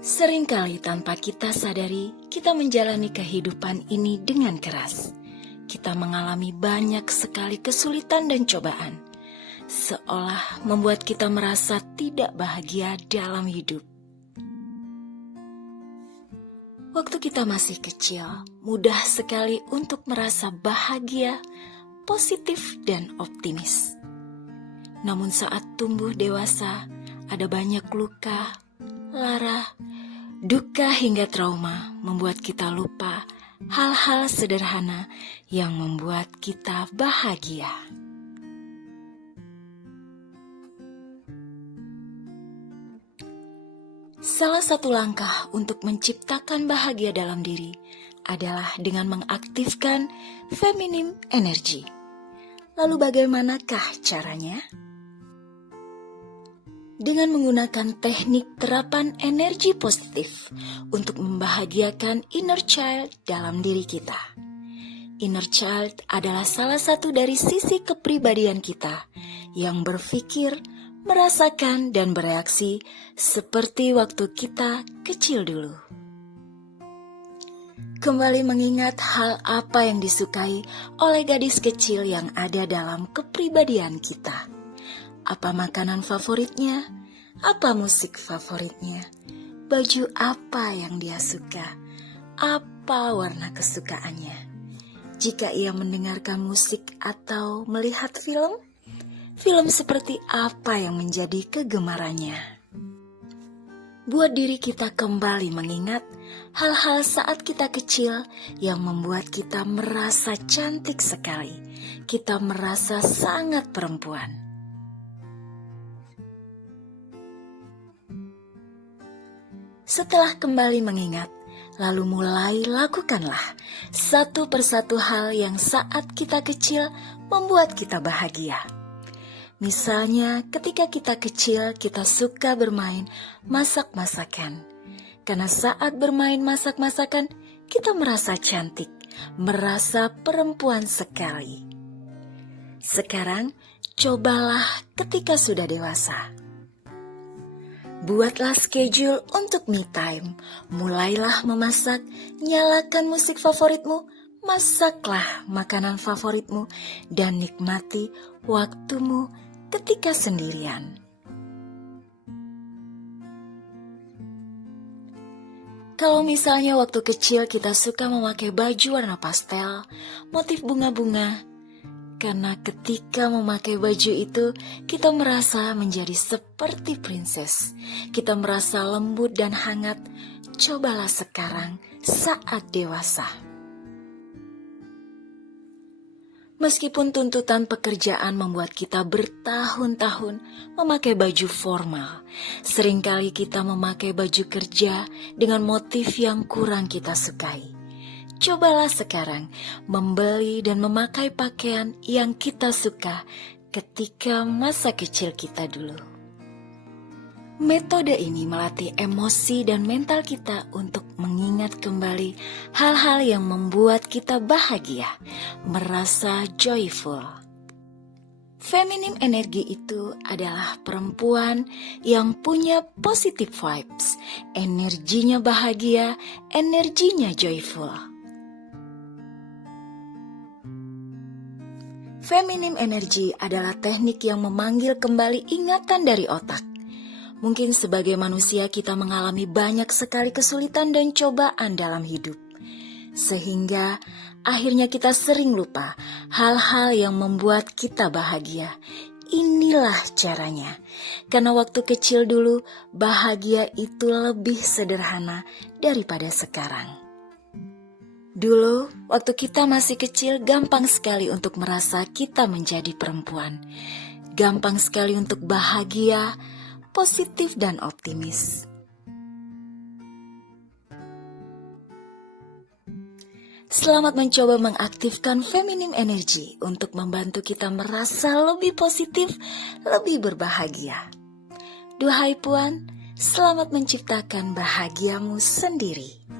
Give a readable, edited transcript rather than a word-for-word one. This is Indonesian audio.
Seringkali tanpa kita sadari, kita menjalani kehidupan ini dengan keras. Kita mengalami banyak sekali kesulitan dan cobaan, seolah membuat kita merasa tidak bahagia dalam hidup. Waktu kita masih kecil, mudah sekali untuk merasa bahagia, positif, dan optimis. Namun saat tumbuh dewasa, ada banyak luka, lara, duka hingga trauma membuat kita lupa hal-hal sederhana yang membuat kita bahagia. Salah satu langkah untuk menciptakan bahagia dalam diri adalah dengan mengaktifkan feminim energy. Lalu bagaimanakah caranya? Dengan menggunakan teknik terapan energi positif untuk membahagiakan inner child dalam diri kita. Inner child adalah salah satu dari sisi kepribadian kita yang berpikir, merasakan, dan bereaksi seperti waktu kita kecil dulu. Kembali mengingat hal apa yang disukai oleh gadis kecil yang ada dalam kepribadian kita. Apa makanan favoritnya? Apa musik favoritnya? Baju apa yang dia suka? Apa warna kesukaannya? Jika ia mendengarkan musik atau melihat film seperti apa yang menjadi kegemarannya? Buat diri kita kembali mengingat hal-hal saat kita kecil yang membuat kita merasa cantik sekali. Kita merasa sangat perempuan. Setelah kembali mengingat, lalu mulai lakukanlah satu persatu hal yang saat kita kecil membuat kita bahagia. Misalnya ketika kita kecil kita suka bermain masak-masakan. Karena saat bermain masak-masakan kita merasa cantik, merasa perempuan sekali. Sekarang cobalah ketika sudah dewasa. Buatlah schedule untuk me time. Mulailah memasak, nyalakan musik favoritmu, masaklah makanan favoritmu, dan nikmati waktumu ketika sendirian. Kalau misalnya waktu kecil kita suka memakai baju warna pastel, motif bunga-bunga, karena ketika memakai baju itu, kita merasa menjadi seperti princess. Kita merasa lembut dan hangat. Cobalah sekarang saat dewasa. Meskipun tuntutan pekerjaan membuat kita bertahun-tahun memakai baju formal, seringkali kita memakai baju kerja dengan motif yang kurang kita sukai. Cobalah sekarang membeli dan memakai pakaian yang kita suka ketika masa kecil kita dulu. Metode ini melatih emosi dan mental kita untuk mengingat kembali hal-hal yang membuat kita bahagia, merasa joyful. Feminim energi itu adalah perempuan yang punya positive vibes, energinya bahagia, energinya joyful. Feminim energy adalah teknik yang memanggil kembali ingatan dari otak. Mungkin sebagai manusia kita mengalami banyak sekali kesulitan dan cobaan dalam hidup. Sehingga akhirnya kita sering lupa hal-hal yang membuat kita bahagia. Inilah caranya. Karena waktu kecil dulu bahagia itu lebih sederhana daripada sekarang. Dulu, waktu kita masih kecil, gampang sekali untuk merasa kita menjadi perempuan. Gampang sekali untuk bahagia, positif, dan optimis. Selamat mencoba mengaktifkan feminim energy untuk membantu kita merasa lebih positif, lebih berbahagia. Duhai Puan, selamat menciptakan bahagiamu sendiri.